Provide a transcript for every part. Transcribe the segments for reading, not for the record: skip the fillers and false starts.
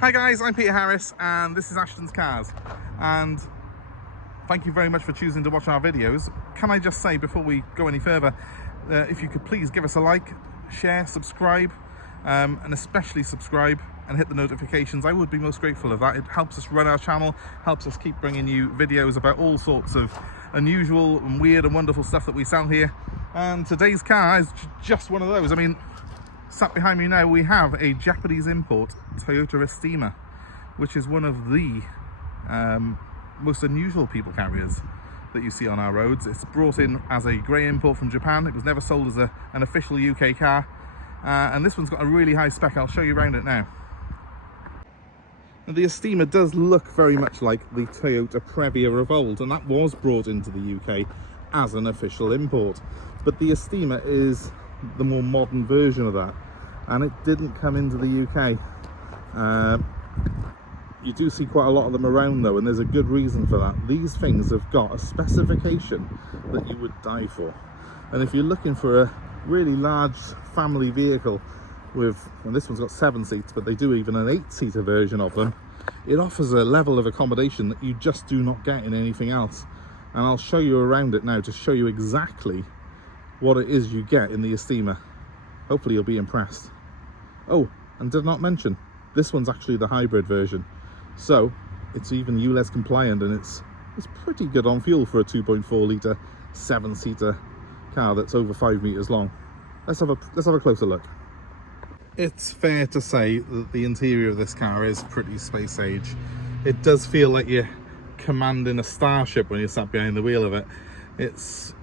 Hi guys, I'm Peter Harris and this is Ashton's Cars, and thank you very much for choosing to watch our videos. Can I just say before we go any further, if you could please give us a like, share, subscribe, and especially subscribe and hit the notifications. I would be most grateful of that. It helps us run our channel, helps us keep bringing you videos about all sorts of unusual and weird and wonderful stuff that we sell here. And today's car is just one of those. I mean, sat behind me now, we have a Japanese import Toyota Estima, which is one of the most unusual people carriers that you see on our roads. It's brought in as a grey import from Japan. It was never sold as an official UK car, and this one's got a really high spec. I'll show you around it now. Now, the Estima does look very much like the Toyota Previa of old, and that was brought into the UK as an official import, but the Estima is the more modern version of that, and it didn't come into the UK. You do see quite a lot of them around though, and there's a good reason for that. These things have got a specification that you would die for, and if you're looking for a really large family vehicle with, and this one's got 7 seats, but they do even an 8-seater version of them, it offers a level of accommodation that you just do not get in anything else. And I'll show you around it now to show you exactly what it is you get in the Estima. Hopefully you'll be impressed. Oh, and did not mention, this one's actually the hybrid version, so it's even ULEZ compliant, and it's pretty good on fuel for a 2.4 litre 7-seater car that's over 5 meters long. Let's have a closer look. It's fair to say that the interior of this car is pretty space age. It does feel like you're commanding a starship when you're sat behind the wheel of it. It's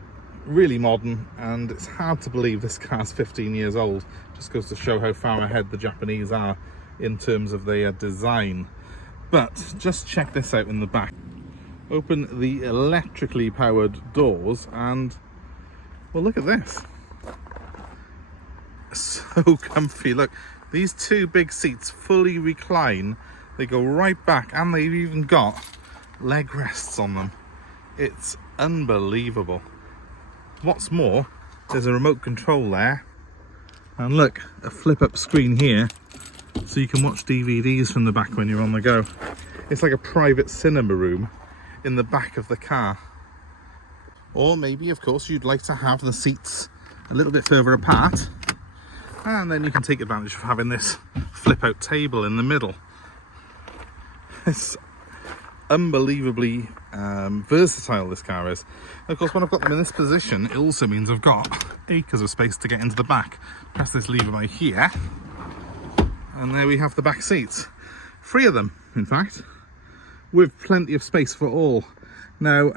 really modern, and it's hard to believe this car's 15 years old. Just goes to show how far ahead the Japanese are in terms of their design. But just check this out in the back. Open the electrically powered doors and, well, look at this. So comfy. Look, these 2 big seats fully recline. They go right back, and they've even got leg rests on them. It's unbelievable. What's more, there's a remote control there, and look, a flip up screen here so you can watch DVDs from the back when you're on the go. It's like a private cinema room in the back of the car. Or maybe, of course, you'd like to have the seats a little bit further apart, and then you can take advantage of having this flip out table in the middle. It's unbelievably versatile, this car is. And of course, when I've got them in this position, it also means I've got acres of space to get into the back. Press this lever by here, and there we have the back seats. 3 of them, in fact, with plenty of space for all. Now,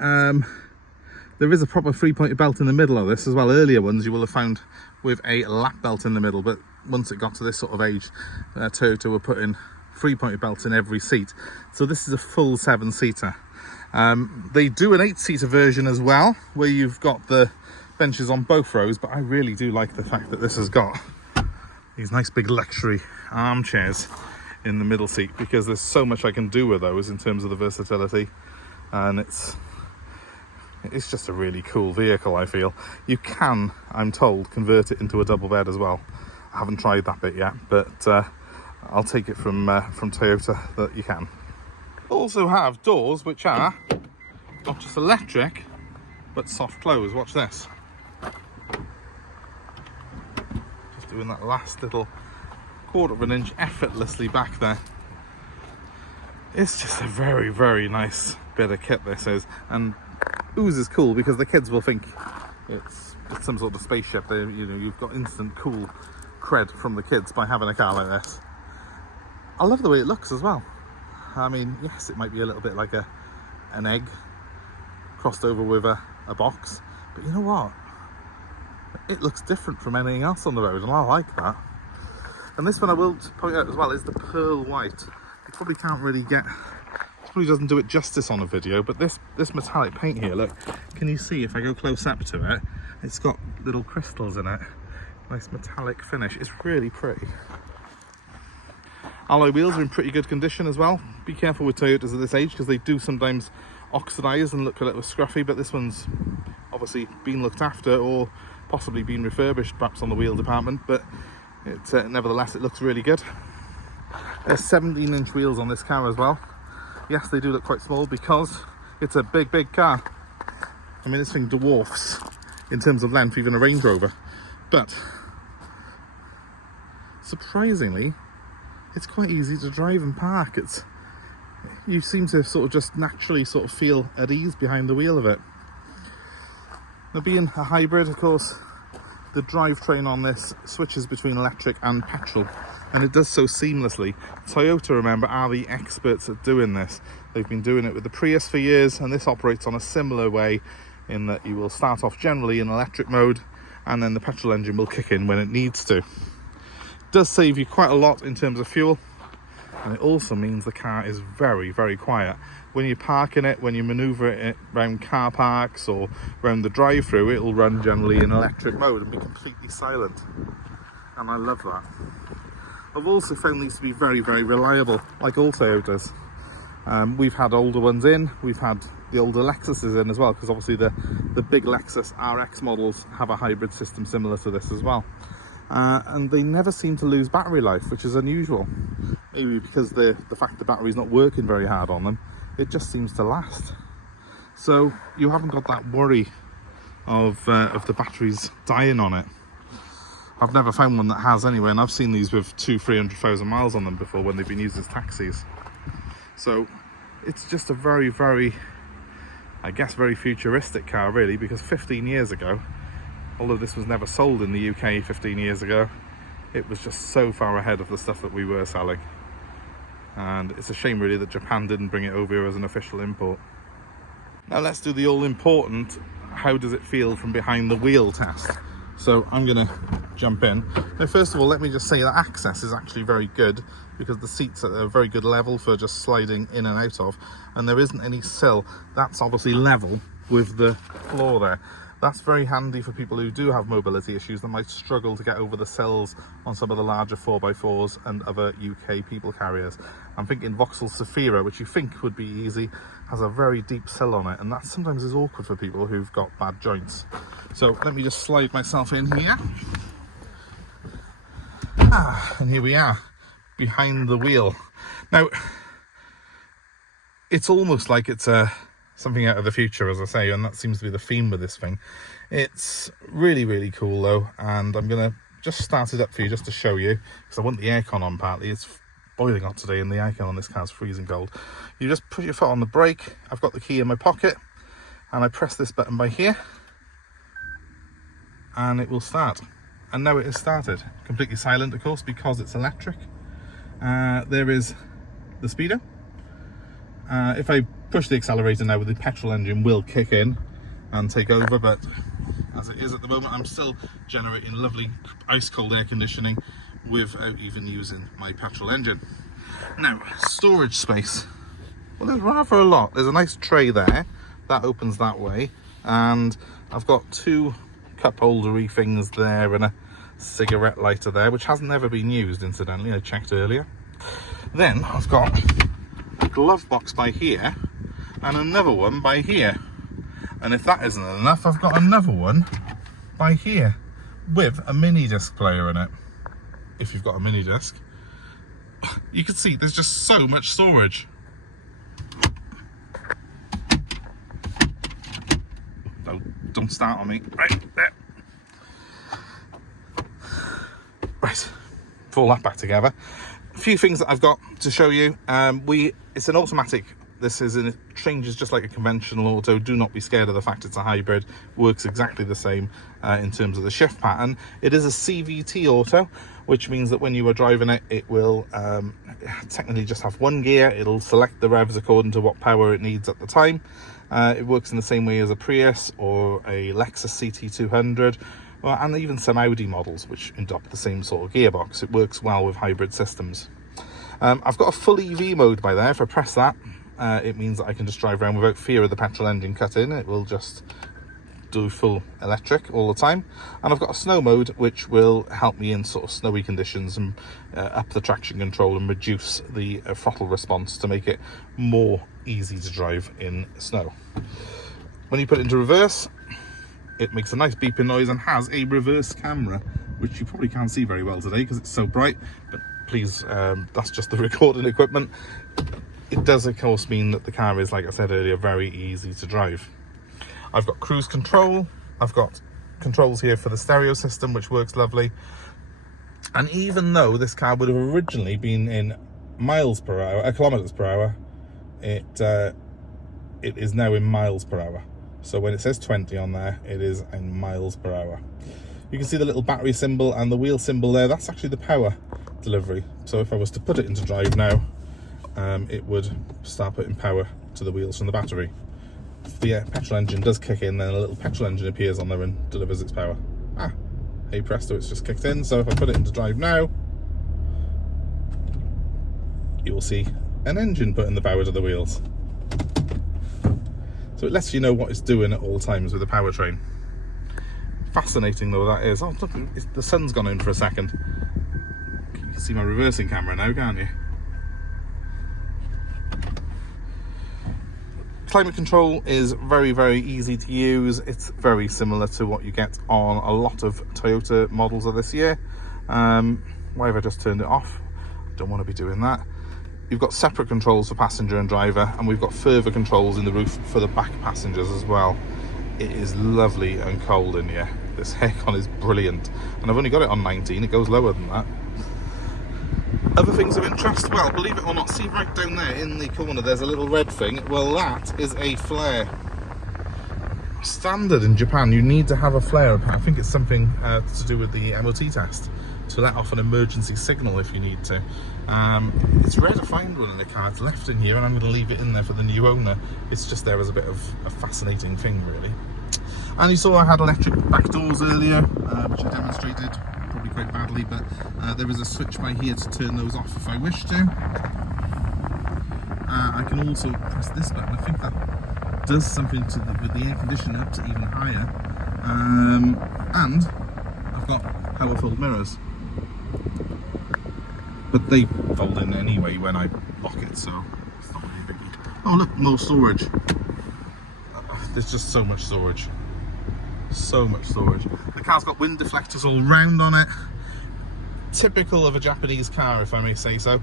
there is a proper 3-pointed belt in the middle of this as well. Earlier ones you will have found with a lap belt in the middle, but once it got to this sort of age, Toyota were putting 3-pointed belts in every seat. So this is a full 7-seater. They do an 8-seater version as well, where you've got the benches on both rows, but I really do like the fact that this has got these nice big luxury armchairs in the middle seat, because there's so much I can do with those in terms of the versatility, and it's just a really cool vehicle. I feel you can, I'm told, convert it into a double bed as well. I haven't tried that bit yet, but I'll take it from Toyota that you can. Also have doors which are not just electric but soft close. Watch this. Just doing that last little 1/4 inch effortlessly back there. It's just a very, very nice bit of kit, this is, and oozes cool, because the kids will think it's some sort of spaceship. They, you know, you've got instant cool cred from the kids by having a car like this. I love the way it looks as well. I mean, yes, it might be a little bit like an egg crossed over with a box, but you know what? It looks different from anything else on the road, and I like that. And this one, I will point out as well, is the pearl white. You probably can't really get, it probably doesn't do it justice on a video, but this metallic paint here, look, can you see if I go close up to it, it's got little crystals in it. Nice metallic finish. It's really pretty. Alloy wheels are in pretty good condition as well. Be careful with Toyotas at this age, because they do sometimes oxidize and look a little scruffy, but this one's obviously been looked after, or possibly been refurbished perhaps on the wheel department, but nevertheless it looks really good. There's 17-inch wheels on this car as well. Yes, they do look quite small because it's a big car. I mean, this thing dwarfs in terms of length even a Range Rover, but surprisingly it's quite easy to drive and park. You seem to sort of just naturally sort of feel at ease behind the wheel of it. Now, being a hybrid, of course, the drivetrain on this switches between electric and petrol, and it does so seamlessly. Toyota, remember, are the experts at doing this. They've been doing it with the Prius for years, and this operates on a similar way in that you will start off generally in electric mode, and then the petrol engine will kick in when it needs to. It does save you quite a lot in terms of fuel, and it also means the car is very quiet. When you park in it, when you manoeuvre it around car parks or around the drive-through, it'll run generally in electric mode and be completely silent, and I love that. I've also found these to be very reliable, like all Toyotas. We've had older ones in, we've had the older Lexuses in as well, because obviously the big Lexus RX models have a hybrid system similar to this as well. And they never seem to lose battery life, which is unusual. Maybe because the fact the battery's not working very hard on them, it just seems to last. So you haven't got that worry of the batteries dying on it. I've never found one that has anyway, and I've seen these with 200,000-300,000 miles on them before when they've been used as taxis. So it's just a very, I guess, very futuristic car really, because 15 years ago, although this was never sold in the UK 15 years ago, it was just so far ahead of the stuff that we were selling. And it's a shame really that Japan didn't bring it over here as an official import. Now let's do the all-important, how does it feel from behind the wheel test. So I'm going to jump in. Now first of all, let me just say that access is actually very good, because the seats are at a very good level for just sliding in and out of, and there isn't any sill. That's obviously level with the floor there. That's very handy for people who do have mobility issues that might struggle to get over the sills on some of the larger 4x4s and other UK people carriers. I'm thinking Vauxhall Zafira, which you think would be easy, has a very deep sill on it, and that sometimes is awkward for people who've got bad joints. So let me just slide myself in here. And here we are, behind the wheel. Now, it's almost like it's something out of the future, as I say, and that seems to be the theme with this thing. It's really cool though, and I'm gonna just start it up for you just to show you, because I want the aircon on partly. It's boiling hot today and the aircon on this car's freezing cold. You just put your foot on the brake. I've got the key in my pocket, and I press this button by here, and it will start. And now it has started. Completely silent, of course, because it's electric. There is the speedo. If I push the accelerator now, the petrol engine will kick in and take over, but as it is at the moment, I'm still generating lovely ice cold air conditioning without even using my petrol engine. Now, storage space. Well, there's rather a lot. There's a nice tray there that opens that way, and I've got two cup holdery things there and a cigarette lighter there, which hasn't ever been used, incidentally. I checked earlier. Then I've got a glove box by here and another one by here, and if that isn't enough, I've got another one by here with a mini disc player in it. If you've got a mini disc, you can see there's just so much storage. Don't start on me. Right there. Right, pull that back together. A few things that I've got to show you. It's an automatic. It changes just like a conventional auto. Do not be scared of the fact it's a hybrid. Works exactly the same in terms of the shift pattern. It is a CVT auto, which means that when you are driving it, it will technically just have one gear. It'll select the revs according to what power it needs at the time. It works in the same way as a Prius or a Lexus CT200, and even some Audi models which adopt the same sort of gearbox. It works well with hybrid systems. I've got a full EV mode by there. If I press that, it means that I can just drive around without fear of the petrol engine cut in. It will just do full electric all the time. And I've got a snow mode, which will help me in sort of snowy conditions and up the traction control and reduce the throttle response to make it more easy to drive in snow. When you put it into reverse, it makes a nice beeping noise and has a reverse camera, which you probably can't see very well today because it's so bright, but please, that's just the recording equipment. It does of course mean that the car is, like I said earlier, very easy to drive. I've got cruise control, I've got controls here for the stereo system, which works lovely. And even though this car would have originally been in miles per hour, kilometers per hour, it is now in miles per hour. So when it says 20 on there, it is in miles per hour. You can see the little battery symbol and the wheel symbol there. That's actually the power delivery. So if I was to put it into drive now, it would start putting power to the wheels from the battery. If the petrol engine does kick in, then a little petrol engine appears on there and delivers its power. Hey presto, it's just kicked in. So if I put it into drive now, you will see an engine putting the power to the wheels. So it lets you know what it's doing at all times with the powertrain. Fascinating though that is. Oh look, the sun's gone in for a second. You can see my reversing camera now, can't you? Climate control is very, very easy to use. It's very similar to what you get on a lot of Toyota models of this year. Why have I just turned it off? Don't want to be doing that. You've got separate controls for passenger and driver, and we've got further controls in the roof for the back passengers as well. It is lovely and cold in here. This aircon is brilliant, and I've only got it on 19. It goes lower than that. Other things of interest, well, believe it or not, see right down there in the corner there's a little red thing. Well, that is a flare. Standard in Japan, you need to have a flare. I think it's something to do with the MOT test, to let off an emergency signal if you need to. It's rare to find one in the car. It's left in here, and I'm going to leave it in there for the new owner. It's just there as a bit of a fascinating thing, really. And you saw I had electric back doors earlier, which I demonstrated probably quite badly, but there is a switch by here to turn those off if I wish to. I can also press this button. I think that does something to with the air conditioning up to even higher. And I've got power fold mirrors, but they fold in anyway when I lock it, so it's not really a biggie. Oh look, more storage. There's just so much storage. So much storage. The car's got wind deflectors all round on it. Typical of a Japanese car, if I may say so.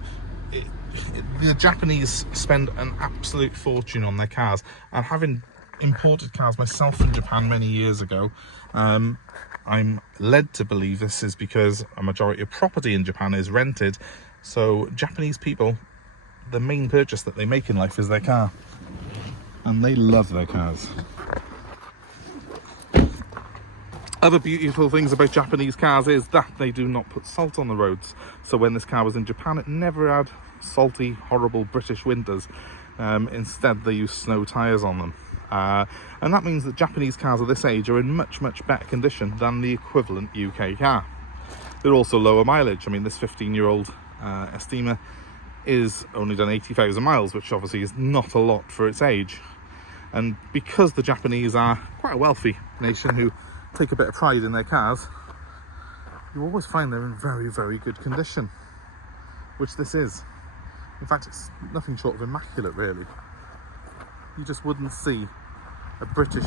The Japanese spend an absolute fortune on their cars, and having imported cars myself from Japan many years ago, I'm led to believe this is because a majority of property in Japan is rented. So Japanese people, the main purchase that they make in life is their car, and they love their cars. Other beautiful things about Japanese cars is that they do not put salt on the roads. So when this car was in Japan, it never had salty, horrible British winters. Instead, they use snow tyres on them. And that means that Japanese cars of this age are in much, much better condition than the equivalent UK car. They're also lower mileage. I mean, this 15-year-old Estima is only done 80,000 miles, which obviously is not a lot for its age. And because the Japanese are quite a wealthy nation who take a bit of pride in their cars, you always find they're in very, very good condition, which this is. In fact, it's nothing short of immaculate, really. You just wouldn't see a British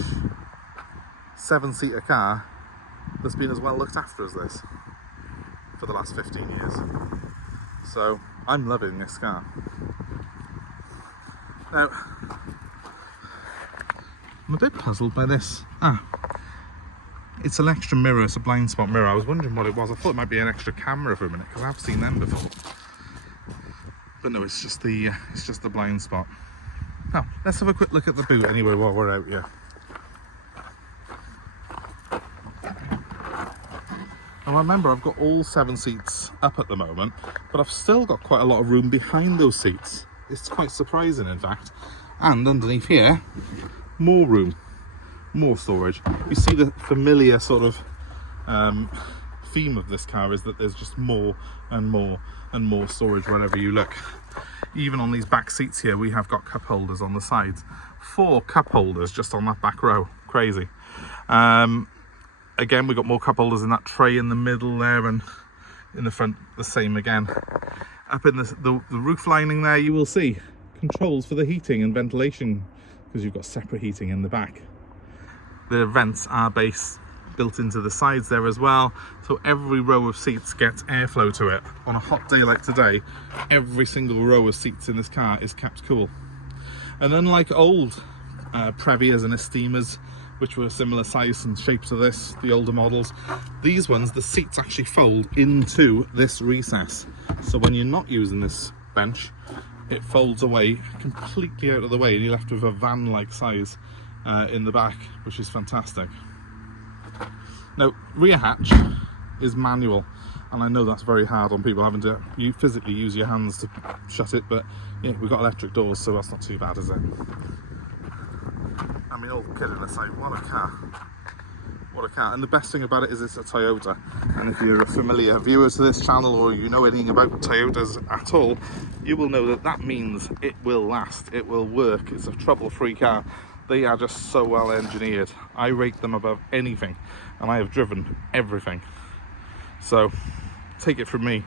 7-seater car that's been as well looked after as this for the last 15 years. So I'm loving this car. Now, I'm a bit puzzled by this. It's an extra mirror, it's a blind spot mirror. I was wondering what it was. I thought it might be an extra camera for a minute, because I've seen them before. But no, it's just the blind spot. Now, let's have a quick look at the boot anyway while we're out here. Now remember, I've got all 7 seats up at the moment, but I've still got quite a lot of room behind those seats. It's quite surprising, in fact. And underneath here, more room. More storage. You see the familiar sort of theme of this car is that there's just more and more and more storage wherever you look. Even on these back seats here, we have got cup holders on the sides. 4 cup holders just on that back row. Crazy. Again, we've got more cup holders in that tray in the middle there, and in the front the same again. Up in the roof lining there, you will see controls for the heating and ventilation, because you've got separate heating in the back. The vents are based built into the sides there as well, so every row of seats gets airflow to it. On a hot day like today, every single row of seats in this car is kept cool. And unlike old Previas and Estimas, which were similar size and shape to this, the older models, these ones, the seats actually fold into this recess. So when you're not using this bench, it folds away completely out of the way and you're left with a van-like size in the back, which is fantastic. Now, rear hatch is manual, and I know that's very hard on people having to physically use your hands to shut it, but yeah, we've got electric doors, so that's not too bad, is it? I mean, all kidding aside, what a car. What a car. And the best thing about it is it's a Toyota. And if you're a familiar viewer to this channel, or you know anything about Toyotas at all, you will know that that means it will last, it will work. It's a trouble-free car. They are just so well engineered. I rate them above anything, and I have driven everything. So take it from me,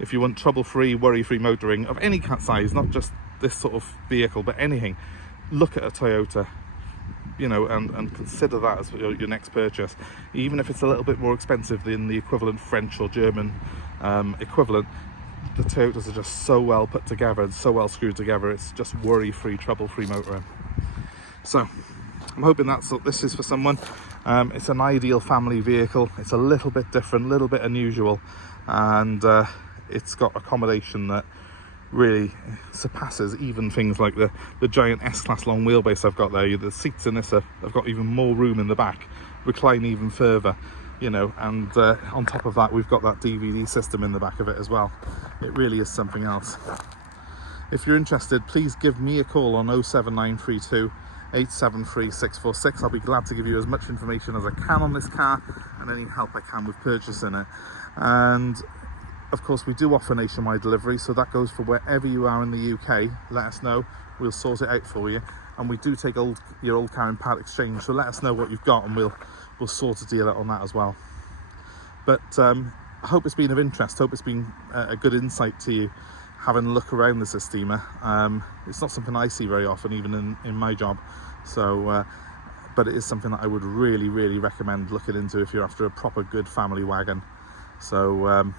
if you want trouble-free, worry-free motoring of any size, not just this sort of vehicle, but anything, look at a Toyota, you know, and consider that as your next purchase. Even if it's a little bit more expensive than the equivalent French or German equivalent, the Toyotas are just so well put together and so well screwed together. It's just worry-free, trouble-free motoring. So I'm hoping this is for someone. It's an ideal family vehicle. It's a little bit different, a little bit unusual, and it's got accommodation that really surpasses even things like the giant S-Class long wheelbase I've got there. The seats in this have got even more room in the back, recline even further, you know, and on top of that we've got that DVD system in the back of it as well. It really is something else. If you're interested, please give me a call on 07932 873 646. I'll be glad to give you as much information as I can on this car and any help I can with purchasing it. And of course, we do offer nationwide delivery, so that goes for wherever you are in the UK. Let us know, we'll sort it out for you. And we do take your old car in part exchange, so let us know what you've got and we'll sort a deal out on that as well. But I hope it's been of interest, hope it's been a good insight to you having a look around this Estima. It's not something I see very often, even in my job, so but it is something that I would really, really recommend looking into if you're after a proper good family wagon. So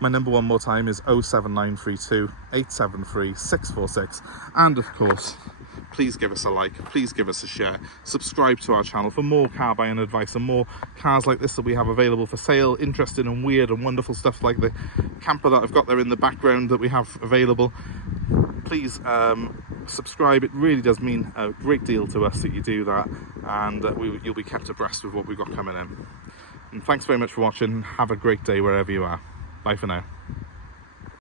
my number one more time is 07932 873 646. And of course, please give us a like, please give us a share, subscribe to our channel for more car buying advice and more cars like this that we have available for sale, interesting and weird and wonderful stuff like the camper that I've got there in the background that we have available. Please subscribe. It really does mean a great deal to us that you do that, and you'll be kept abreast with what we've got coming in. And thanks very much for watching. Have a great day wherever you are. Bye for now.